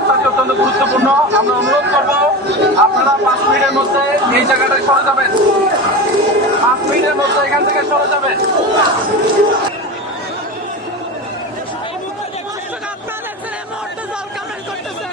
অত্যন্ত গুরুত্বপূর্ণ। আমরা অনুরোধ করব আপনারা পাঁচ মিনিটের মধ্যে এই জায়গাটায় সরে যাবেন পাঁচ মিনিটের মধ্যে এখান থেকে সরে যাবেন আপনাদের ছেলে মুহূর্তে জল কামড় করতেছে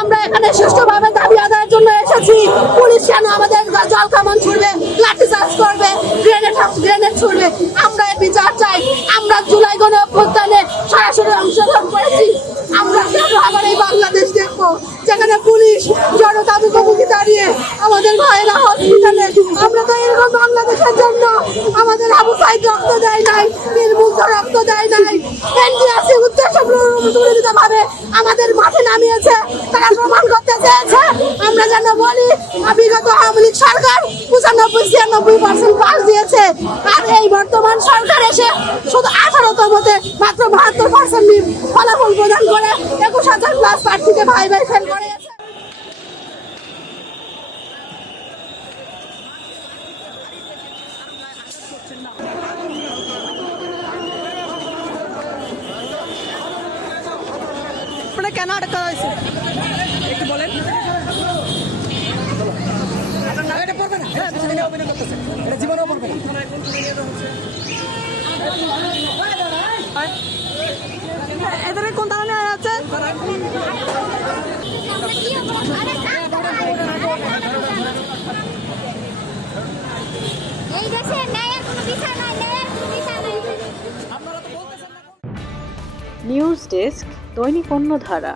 আমরা এখানে সুষ্ঠুভাবে দাবি আদায়ের জন্য এসেছি। পুলিশ কেন আমাদের জল কামান ছুড়বে, লাঠি চার্জ করবে গ্রেনেড গ্রেনেড ছুড়বে? আমরা এই বিচার চাই। আমরা জুলাই গণ অভ্যুত্থানে সরাসরি অংশগ্রহণ করেছি। আমরা আবার এই বাংলাদেশ দেখব? যেখানে পুলিশ জনতা মুখোমুখি দাঁড়িয়ে আমাদের ভাইয়েরা হসপিটালে, আমরা তো এরকম বাংলাদেশের জন্য আমাদের আবু সাইদ রক্ত দেয় নাই নির্মুগ্ধ রক্ত দেয় নাই। এনটিআরসি প্রমাণ করতে চেয়েছে। আমরা যেন বলি, বিগত আওয়ামী লীগ সরকার পঁচানব্বই, ছিয়ানব্বই পার্সেন্ট পাস দিয়েছে। আর এই বর্তমান সরকার এসে শুধু আঠারোতমতে মাত্র বাহাত্তর পার্সেন্ট ফলাফল প্রদান করে। একুশ হাজার প্লাস প্রার্থীকে ভাই ভাই ফেল আটক হয়েছে? এটা না হ্যাঁ অভিনয় করতেছে। এটা জীবনেও না। এদের কোন ধরনের আছে? এই দেশে ন্যায়ের কোনো বিচার নাই ন্যায়ের কোনো বিচার নাই। আপনারা তো বলতেছেন না নিউজ ডেস্ক দৈনিক অন্যধারা